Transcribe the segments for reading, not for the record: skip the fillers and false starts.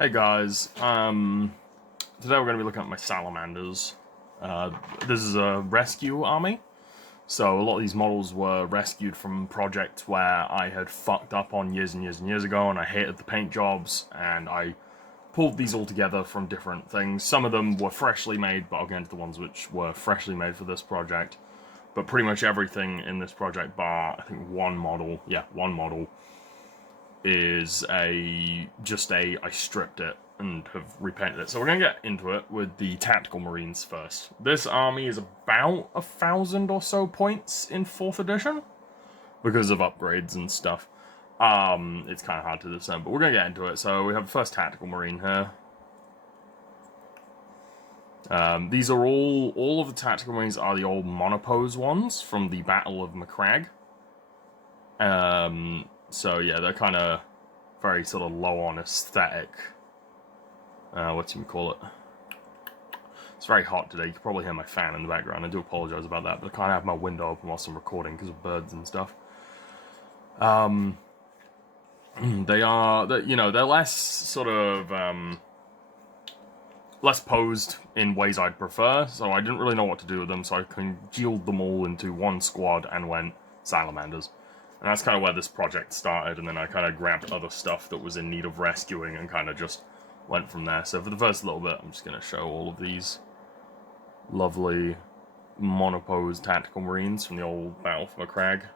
Hey guys, today we're going to be looking at my Salamanders. This is a rescue army, so a lot of these models were rescued from projects where I had fucked up on years and years and years ago, and I hated the paint jobs, and I pulled these all together from different things. Some of them were freshly made, but I'll get into the ones which were freshly made for this project. But pretty much everything in this project, bar, I think one model, is I stripped it and have repainted it. So we're going to get into it with the Tactical Marines first. This army is about 1,000 or so points in 4th edition because of upgrades and stuff. It's kind of hard to discern, but we're going to get into it. So we have the first Tactical Marine here. These are all of the Tactical Marines are the old monopose ones from the Battle of Macragge. So yeah, they're kind of very sort of low on aesthetic. What do you call it? It's very hot today. You can probably hear my fan in the background. I do apologize about that, but I can't have my window open whilst I'm recording because of birds and stuff. They're less sort of less posed in ways I'd prefer. So I didn't really know what to do with them. So I congealed them all into one squad and went Salamanders. And that's kind of where this project started, and then I kind of grabbed other stuff that was in need of rescuing and kind of just went from there. So for the first little bit, I'm just going to show all of these lovely monopose Tactical Marines from the old Battle for Macragge.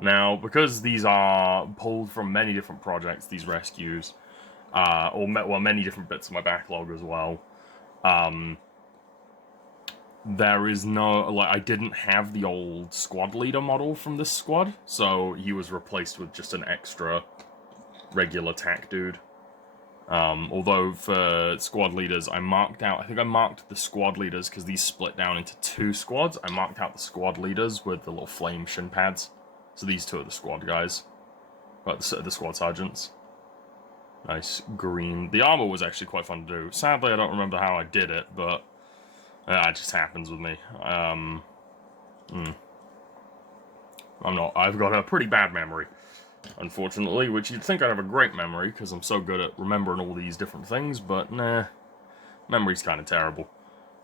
Now, because these are pulled from many different projects, these rescues, many different bits of my backlog as well, there is no, I didn't have the old squad leader model from this squad, so he was replaced with just an extra regular tac dude. Although for squad leaders, I marked the squad leaders because these split down into 2 squads. I marked out the squad leaders with the little flame shin pads. So these 2 are the squad guys. The squad sergeants. Nice green. The armor was actually quite fun to do. Sadly, I don't remember how I did it, but it just happens with me. I've got a pretty bad memory, unfortunately, which you'd think I'd have a great memory, because I'm so good at remembering all these different things, but nah, memory's kind of terrible.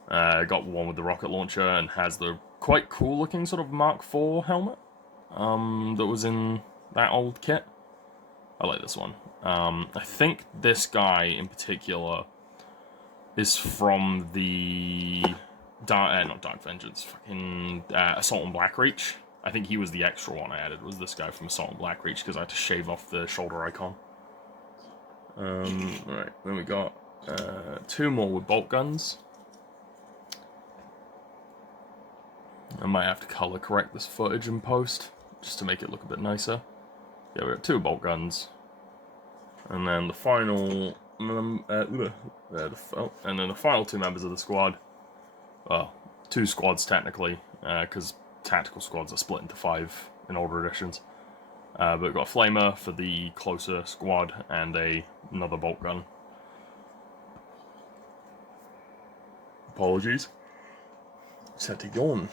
Got one with the rocket launcher, and has the quite cool looking sort of Mark IV helmet, that was in that old kit. I like this one. I think this guy in particular is from the not Dark Vengeance, fucking Assault on Blackreach. I think he was the extra one I added, was this guy from Assault on Blackreach, because I had to shave off the shoulder icon. Alright, then we got 2 more with bolt guns. I might have to color correct this footage in post, just to make it look a bit nicer. Yeah, we got 2 bolt guns. And then the final and then the final 2 members of the squad. Well, 2 squads technically, because tactical squads are split into 5 in older editions. But we've got a flamer for the closer squad and another bolt gun. Apologies. Just had to yawn.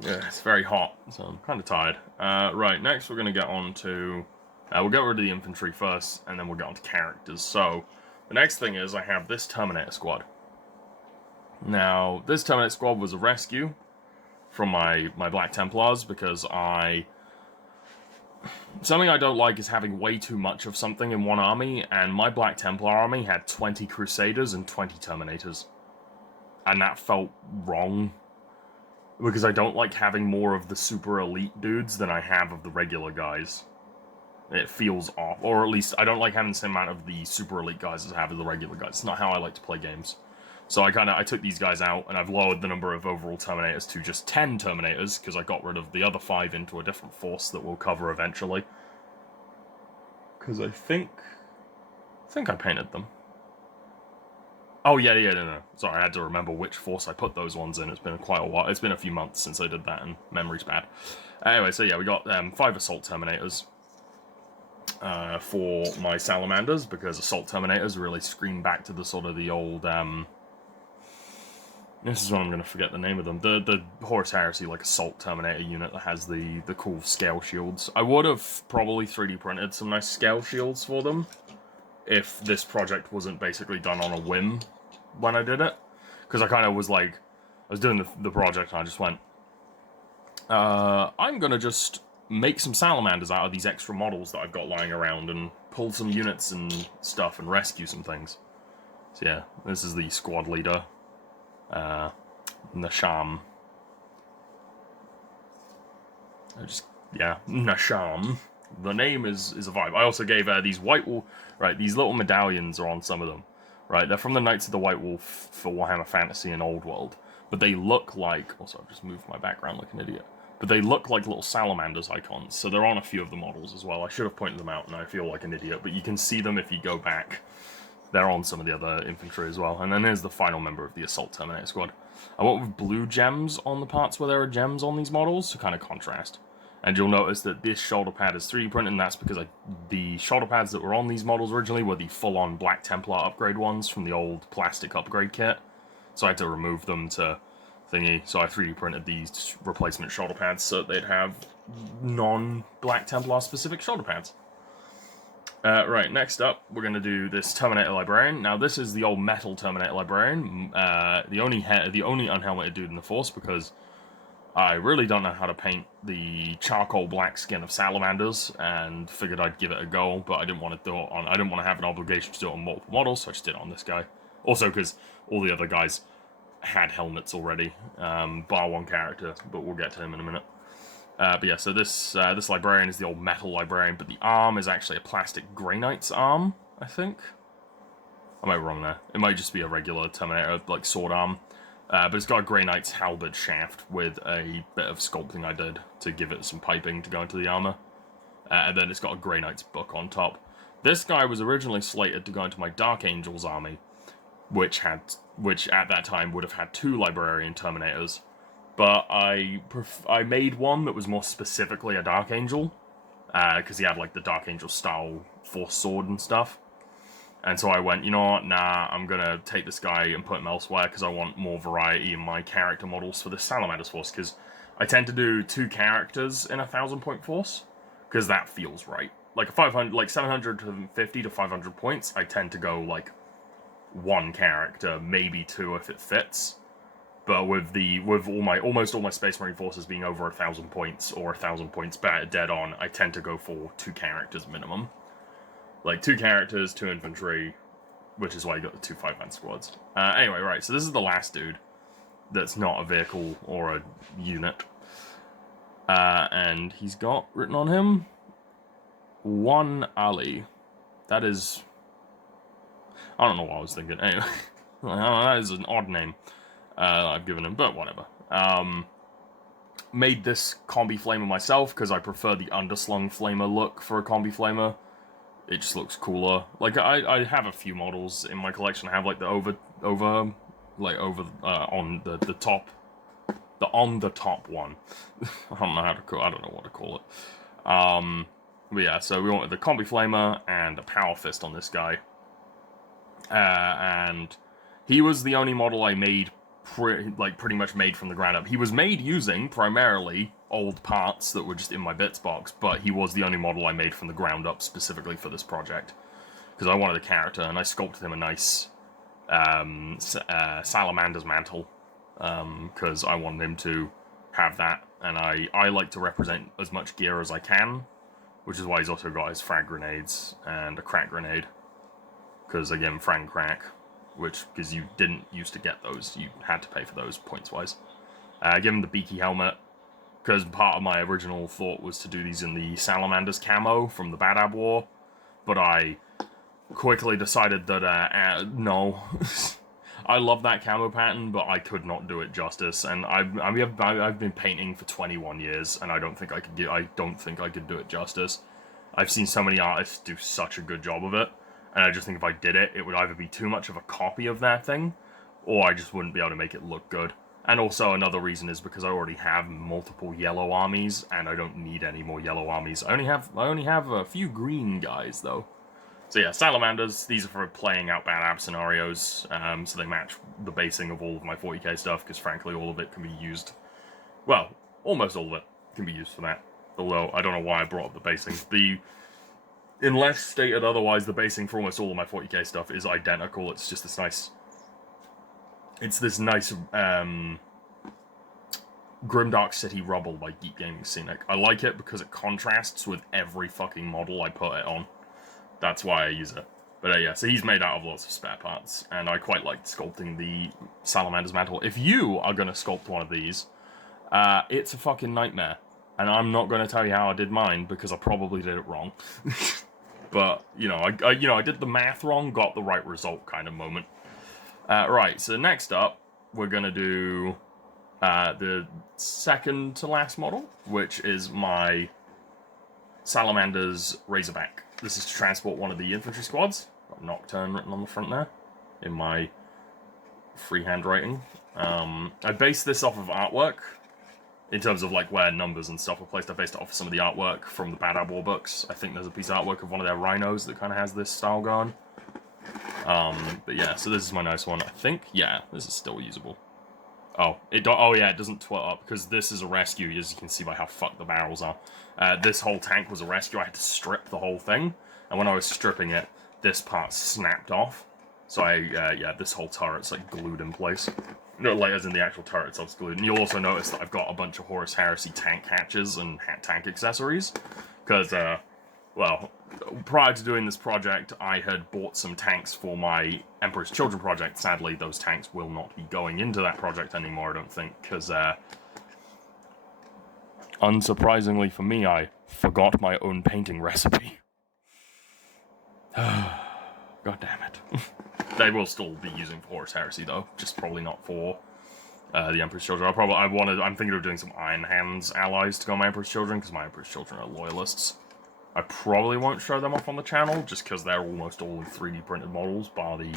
Yeah, it's very hot, so I'm kind of tired. Right, next we're going to get on to... we'll get rid of the infantry first, and then we'll get on to characters. So, the next thing is I have this Terminator squad. Now, this Terminator squad was a rescue from my Black Templars, because something I don't like is having way too much of something in one army, and my Black Templar army had 20 Crusaders and 20 Terminators. And that felt wrong, because I don't like having more of the super elite dudes than I have of the regular guys. It feels off, or at least I don't like having the same amount of the super elite guys as I have of the regular guys. It's not how I like to play games. So I took these guys out, and I've lowered the number of overall Terminators to just 10 Terminators, because I got rid of the other 5 into a different force that we'll cover eventually. Because I think I painted them. Oh, yeah, no. Sorry, I had to remember which force I put those ones in. It's been quite a while. It's been a few months since I did that, and memory's bad. Anyway, so yeah, we got 5 Assault Terminators for my Salamanders, because Assault Terminators really scream back to the sort of the old... this is when I'm going to forget the name of them. The Horus Heresy, like, Assault Terminator unit that has the cool scale shields. I would have probably 3D printed some nice scale shields for them, if this project wasn't basically done on a whim when I did it. Because I kind of was like, I was doing the project and I just went, I'm gonna just make some salamanders out of these extra models that I've got lying around and pull some units and stuff and rescue some things. So yeah, this is the squad leader, Nasham. Nasham. The name is a vibe. I also gave these White Wolf, right, these little medallions are on some of them, right? They're from the Knights of the White Wolf for Warhammer Fantasy and Old World, but they look like, also I've just moved my background like an idiot, but they look like little Salamanders icons, so they're on a few of the models as well. I should have pointed them out and I feel like an idiot, but you can see them if you go back. They're on some of the other infantry as well. And then there's the final member of the Assault Terminator Squad. I went with blue gems on the parts where there are gems on these models to kind of contrast. And you'll notice that this shoulder pad is 3D printed, and that's because the shoulder pads that were on these models originally were the full-on Black Templar upgrade ones from the old plastic upgrade kit. So I had to remove them to thingy. So I 3D printed these replacement shoulder pads so that they'd have non-Black Templar specific shoulder pads. Right, next up, we're going to do this Terminator Librarian. Now, this is the old metal Terminator Librarian, the only unhelmeted dude in the Force, because I really don't know how to paint the charcoal black skin of Salamanders, and figured I'd give it a go, but I didn't want to do it on, I didn't want to have an obligation to do it on multiple models, so I just did it on this guy. Also, because all the other guys had helmets already, bar one character, but we'll get to him in a minute. But yeah, so this Librarian is the old metal Librarian, but the arm is actually a plastic Grey Knight's arm, I think. I might be wrong there. It might just be a regular Terminator, like, sword arm. But it's got a Grey Knight's halberd shaft with a bit of sculpting I did to give it some piping to go into the armor. And then it's got a Grey Knight's book on top. This guy was originally slated to go into my Dark Angels army, which at that time would have had 2 Librarian Terminators. But I made one that was more specifically a Dark Angel, because he had like the Dark Angel style Force sword and stuff. And so I went, you know what, nah, I'm gonna take this guy and put him elsewhere because I want more variety in my character models for the Salamanders Force, because I tend to do 2 characters in a 1,000-point force, because that feels right. Like 750 to 500 points, I tend to go like 1 character, maybe 2 if it fits. But with almost all my Space Marine forces being over 1,000 points or 1,000 points dead on, I tend to go for 2 characters minimum. Like 2 characters, 2 infantry, which is why you got the 2 5-man squads. Anyway, right, so this is the last dude that's not a vehicle or a unit. And he's got written on him 1 Ali. That is, I don't know what I was thinking. Anyway, that is an odd name. I've given him, but whatever. Made this combi flamer myself because I prefer the underslung flamer look for a combi flamer. It just looks cooler. Like I have a few models in my collection. I have like the on the top, the on the top one. I don't know what to call it. But yeah, so we wanted the combi flamer and a power fist on this guy. And he was the only model I made pretty much made from the ground up. He was made using primarily old parts that were just in my bits box, but he was the only model I made from the ground up specifically for this project, because I wanted a character and I sculpted him a nice Salamander's mantle, because I wanted him to have that, and I like to represent as much gear as I can, which is why he's also got his frag grenades and a crack grenade, because again, frag and crack, because you didn't used to get those, you had to pay for those points-wise. Give him the beaky helmet, because part of my original thought was to do these in the Salamanders camo from the Badab War, but I quickly decided that, no. I love that camo pattern, but I could not do it justice, and I've been painting for 21 years, and I don't think I could do it justice. I've seen so many artists do such a good job of it, and I just think if I did it, it would either be too much of a copy of that thing, or I just wouldn't be able to make it look good. And also another reason is because I already have multiple yellow armies, and I don't need any more yellow armies. I only have a few green guys though. So yeah, Salamanders, these are for playing out bad app scenarios, so they match the basing of all of my 40k stuff, because frankly all of it can be used, well, almost all of it can be used for that. Although, I don't know why I brought up the basing. unless stated otherwise, the basing for almost all of my 40k stuff is identical. It's just this nice... It's this nice, Grimdark City Rubble by Geek Gaming Scenic. I like it because it contrasts with every fucking model I put it on. That's why I use it. But yeah, so he's made out of lots of spare parts, and I quite liked sculpting the Salamander's mantle. If you are going to sculpt one of these, it's a fucking nightmare. And I'm not going to tell you how I did mine, because I probably did it wrong. But, you know, I did the math wrong, got the right result kind of moment. Right, so next up, we're going to do the second to last model, which is my Salamander's Razorback. This is to transport one of the infantry squads. Got Nocturne written on the front there, in my freehand writing. I based this off of artwork, in terms of like where numbers and stuff were placed. I based it off of some of the artwork from the Bad Ab War books. I think there's a piece of artwork of one of their rhinos that kind of has this style going. But yeah, so this is my nice one. I think, yeah, this is still usable. Oh, yeah, it doesn't twirl up, because this is a rescue, as you can see by how fucked the barrels are. This whole tank was a rescue. I had to strip the whole thing, and when I was stripping it, this part snapped off. So yeah, this whole turret's like glued in place. No, like as in the actual turret itself's glued. And you'll also notice that I've got a bunch of Horus Heresy tank hatches and tank accessories, because, well, prior to doing this project, I had bought some tanks for my Emperor's Children project. Sadly, those tanks will not be going into that project anymore, I don't think, because, unsurprisingly for me, I forgot my own painting recipe. God damn it. They will still be using for Horus Heresy, though, just probably not for the Emperor's Children. I'm thinking of doing some Iron Hands allies to go on my Emperor's Children, because my Emperor's Children are loyalists. I probably won't show them off on the channel, just because they're almost all 3D printed models, bar the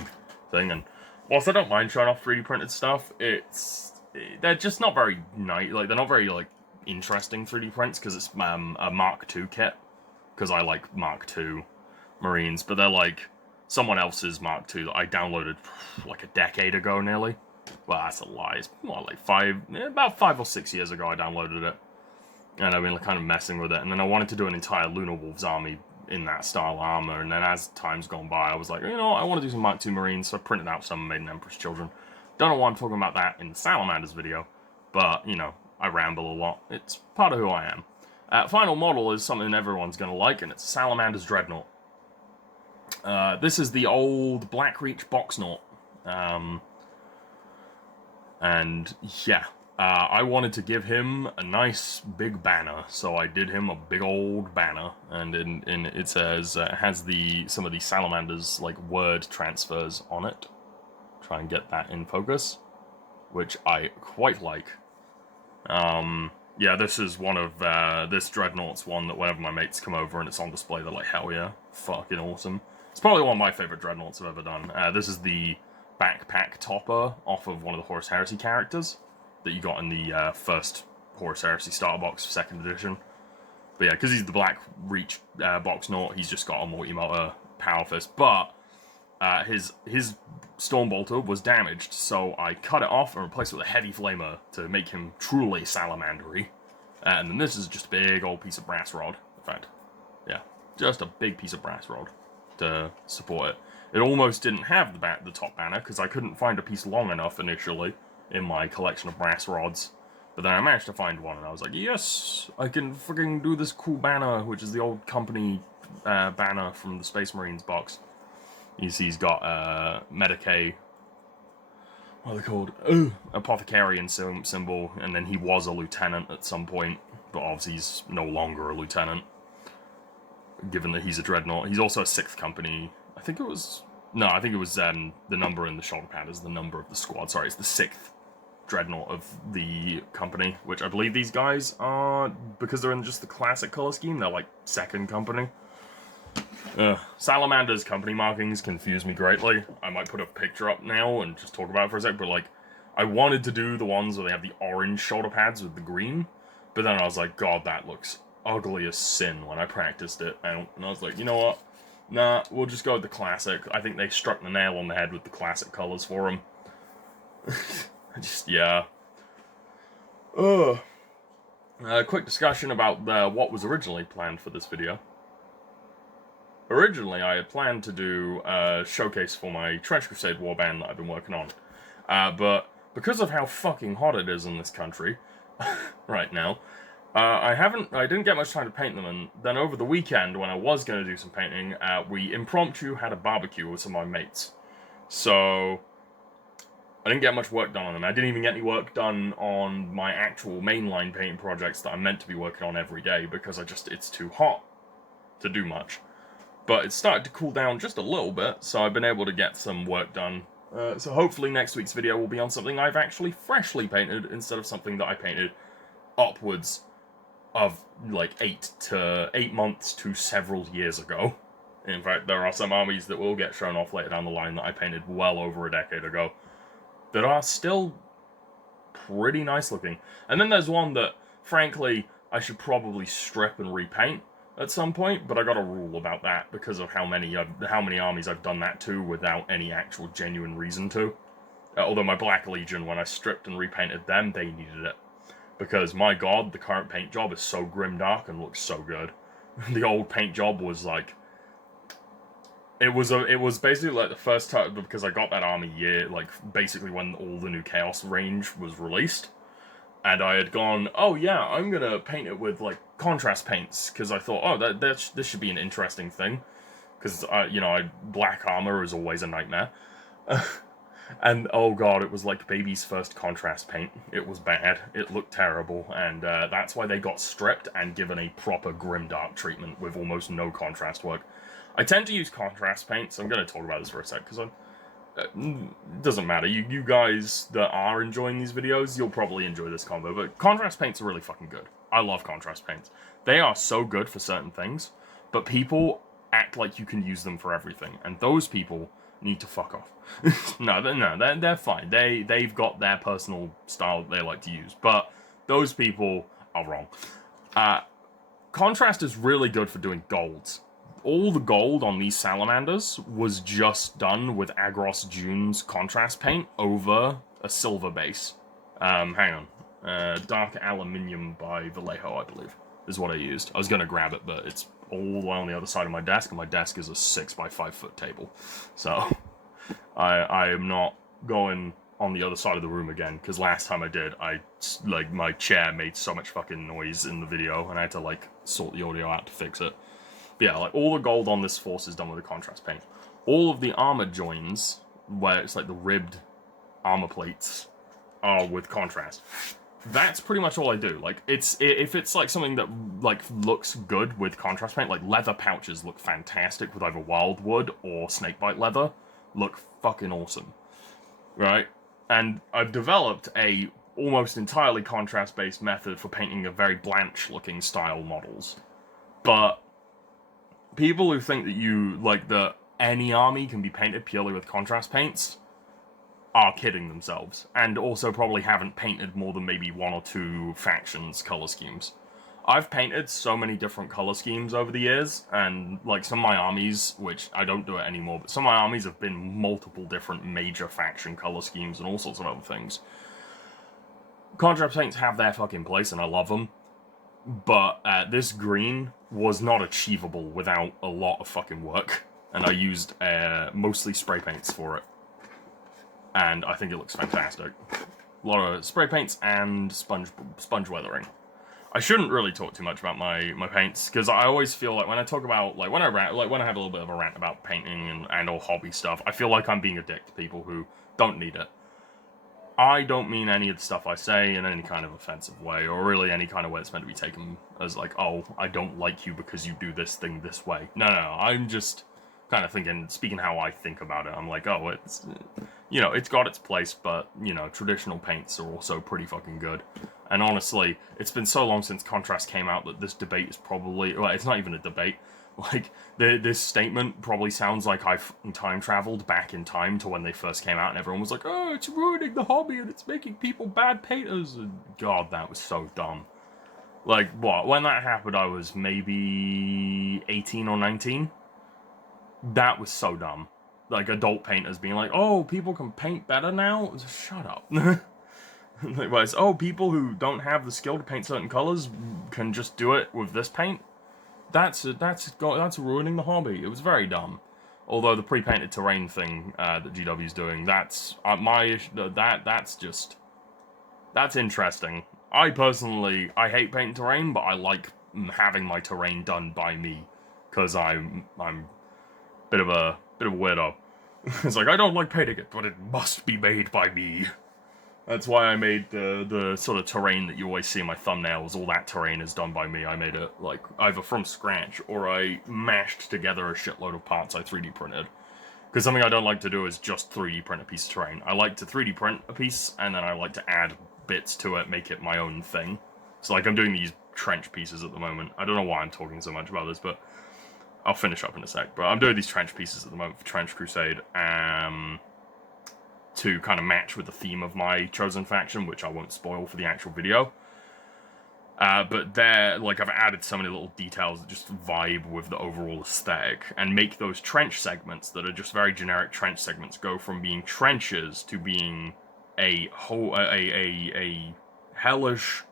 thing. And whilst I don't mind showing off 3D printed stuff, they're just not very nice. Like, they're not very like interesting 3D prints, because it's a Mark II kit. Because I like Mark II Marines, but they're like someone else's Mark II that I downloaded like a decade ago, nearly. Well, that's a lie. It's more like about 5 or 6 years ago I downloaded it. And I've been kind of messing with it, and then I wanted to do an entire Lunar Wolves army in that style armor, and then as time's gone by, I was like, you know, I want to do some Mark II Marines, so I printed out some made in Emperor's Children. Don't know why I'm talking about that in the Salamanders video, but, you know, I ramble a lot. It's part of who I am. Final model is something everyone's going to like, and it's Salamander's Dreadnought. This is the old Blackreach Boxnaut. And, yeah. I wanted to give him a nice big banner, so I did him a big old banner, and it says, it has some of the Salamanders, like, word transfers on it. Try and get that in focus, which I quite like. Yeah, this is one of, this Dreadnought's one that whenever my mates come over and it's on display, they're like, hell yeah, fucking awesome. It's probably one of my favorite Dreadnoughts I've ever done. This is the backpack topper off of one of the Horus Heresy characters that you got in the first Horus Heresy starter box, 2nd edition. But yeah, because he's the Black Reach Boxnaut, he's just got a multi-motor power fist. But his Stormbolter was damaged, so I cut it off and replaced it with a heavy flamer to make him truly salamandery. And then this is just a big old piece of brass rod. In fact, yeah, just a big piece of brass rod to support it. It almost didn't have the top banner, because I couldn't find a piece long enough initially in my collection of brass rods. But then I managed to find one, and I was like, yes, I can freaking do this cool banner, which is the old company banner from the Space Marines box. You see he's got Medicae, what are they called? Apothecarian symbol, and then he was a lieutenant at some point, but obviously he's no longer a lieutenant, given that he's a Dreadnought. He's also a 6th company. I think it was the number in the shoulder pad is the number of the squad. Sorry, it's the 6th Dreadnought of the company, which I believe these guys are, because they're in just the classic color scheme, they're like 2nd company. Salamander's company markings confuse me greatly. I might put a picture up now and just talk about it for a sec, but like, I wanted to do the ones where they have the orange shoulder pads with the green, but then I was like, God, that looks ugly as sin when I practiced it, and I was like, you know what? Nah, we'll just go with the classic. I think they struck the nail on the head with the classic colors for them. Yeah. Quick discussion about what was originally planned for this video. originally I had planned to do a showcase for my Trench Crusade warband that I've been working on. But because of how fucking hot it is in this country right now, I didn't get much time to paint them, and then over the weekend, when I was going to do some painting, we impromptu had a barbecue with some of my mates. So, I didn't get much work done on them. I didn't even get any work done on my actual mainline painting projects that I'm meant to be working on every day, because it's too hot to do much. But it started to cool down just a little bit, so I've been able to get some work done. So hopefully next week's video will be on something I've actually freshly painted, instead of something that I painted upwards of like 8 months to several years ago. In fact, there are some armies that will get shown off later down the line that I painted well over a decade ago that are still pretty nice looking. And then there's one that, frankly, I should probably strip and repaint at some point, but I got a rule about that because of how many armies I've done that to without any actual genuine reason to. Although my Black Legion, when I stripped and repainted them, they needed it. Because, my god, the current paint job is so grimdark and looks so good. The old paint job was like... It was basically like the first time, because I got that army year, like, basically when all the new Chaos range was released. And I had gone, oh yeah, I'm gonna paint it with, like, contrast paints, because I thought, oh, this should be an interesting thing. Because, black armor is always a nightmare. And, oh god, it was like baby's first contrast paint. It was bad. It looked terrible, and that's why they got stripped and given a proper grimdark treatment with almost no contrast work. I tend to use contrast paints. I'm going to talk about this for a sec, because it doesn't matter. You guys that are enjoying these videos, you'll probably enjoy this combo, but contrast paints are really fucking good. I love contrast paints. They are so good for certain things, but people act like you can use them for everything, and those people need to fuck off. No, they're fine. They've got their personal style that they like to use, but those people are wrong. Contrast is really good for doing golds. All the gold on these Salamanders was just done with Agros June's contrast paint over a silver base. Hang on. Dark Aluminium by Vallejo, I believe, is what I used. I was going to grab it, but it's all the way on the other side of my desk, and my desk is a 6x5 foot table. So, I am not going on the other side of the room again, because last time I did, my chair made so much fucking noise in the video, and I had to, like, sort the audio out to fix it. But yeah, like, all the gold on this force is done with a contrast paint. All of the armor joins, where it's like the ribbed armor plates, are with contrast. That's pretty much all I do. Like, if it's like something that like looks good with contrast paint, like leather pouches look fantastic with either wildwood or snakebite leather, look fucking awesome, right? And I've developed a almost entirely contrast-based method for painting a very Blanche-looking style models, but people who think that any army can be painted purely with contrast paints are kidding themselves, and also probably haven't painted more than maybe 1 or 2 factions' color schemes. I've painted so many different color schemes over the years, and like some of my armies, which I don't do it anymore, but some of my armies have been multiple different major faction color schemes and all sorts of other things. Contrast paints have their fucking place, and I love them. But this green was not achievable without a lot of fucking work, and I used mostly spray paints for it. And I think it looks fantastic. A lot of spray paints and sponge weathering. I shouldn't really talk too much about my paints, because I always feel like when I talk about, like, when I have a little bit of a rant about painting and all hobby stuff, I feel like I'm being a dick to people who don't need it. I don't mean any of the stuff I say in any kind of offensive way, or really any kind of way it's meant to be taken as like, oh, I don't like you because you do this thing this way. No, I'm just kind of speaking how I think about it. I'm like, oh, it's, it's got its place, but, traditional paints are also pretty fucking good. And honestly, it's been so long since Contrast came out that this debate is probably, well, it's not even a debate. Like, this statement probably sounds like I've time-traveled back in time to when they first came out, and everyone was like, oh, it's ruining the hobby, and it's making people bad painters, and god, that was so dumb. Like, what? When that happened, I was maybe 18 or 19? That was so dumb. Like, adult painters being like, oh, people can paint better now? Shut up. Whereas, oh, people who don't have the skill to paint certain colors can just do it with this paint? that's ruining the hobby. It was very dumb. Although the pre-painted terrain thing that GW's doing, that's that's interesting. I personally, I hate painting terrain, but I like having my terrain done by me, because I'm a bit of a weirdo. It's like, I don't like painting it, but it must be made by me. That's why I made the sort of terrain that you always see in my thumbnails. All that terrain is done by me. I made it, like, either from scratch, or I mashed together a shitload of parts I 3D printed. Because something I don't like to do is just 3D print a piece of terrain. I like to 3D print a piece, and then I like to add bits to it, make it my own thing. So, like, I'm doing these trench pieces at the moment. I don't know why I'm talking so much about this, but I'll finish up in a sec. But I'm doing these trench pieces at the moment for Trench Crusade, to kind of match with the theme of my chosen faction, which I won't spoil for the actual video. But there, like, I've added so many little details that just vibe with the overall aesthetic, and make those trench segments that are just very generic trench segments go from being trenches to being a hellish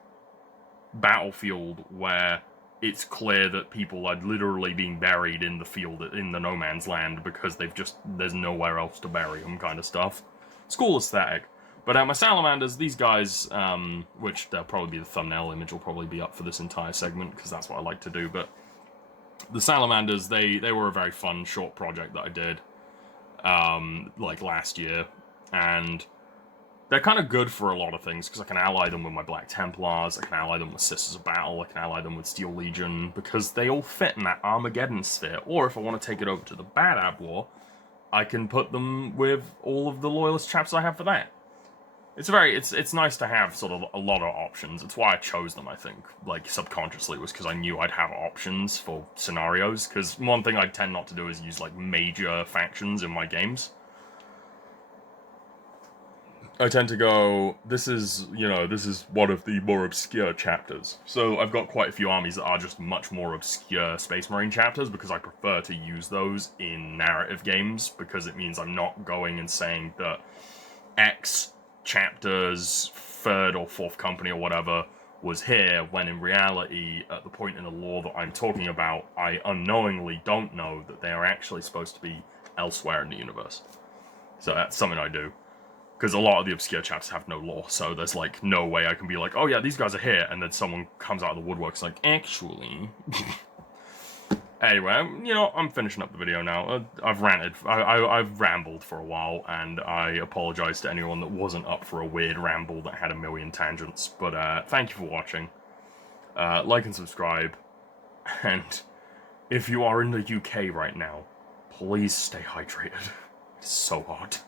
battlefield where it's clear that people are literally being buried in the field, in the no man's land, because there's nowhere else to bury them, kind of stuff. It's cool aesthetic. But my Salamanders, these guys, which they'll probably be the thumbnail image will probably be up for this entire segment, because that's what I like to do, but the Salamanders, they were a very fun short project that I did, like last year, and they're kind of good for a lot of things, because I can ally them with my Black Templars, I can ally them with Sisters of Battle, I can ally them with Steel Legion, because they all fit in that Armageddon sphere. Or if I want to take it over to the Bad Ab War, I can put them with all of the Loyalist chaps I have for that. It's nice to have sort of a lot of options. It's why I chose them, I think, like, subconsciously, was because I knew I'd have options for scenarios, because one thing I tend not to do is use, like, major factions in my games. I tend to go, this is one of the more obscure chapters. So I've got quite a few armies that are just much more obscure Space Marine chapters, because I prefer to use those in narrative games, because it means I'm not going and saying that X chapter's 3rd or 4th company or whatever was here, when in reality, at the point in the lore that I'm talking about, I unknowingly don't know that they are actually supposed to be elsewhere in the universe. So that's something I do. Because a lot of the obscure chapters have no lore, so there's, like, no way I can be like, oh yeah, these guys are here, and then someone comes out of the woodworks like, actually... Anyway, I'm finishing up the video now. I've ranted. I've rambled for a while, and I apologize to anyone that wasn't up for a weird ramble that had a million tangents. But thank you for watching. Like and subscribe. And if you are in the UK right now, please stay hydrated. It's so hot.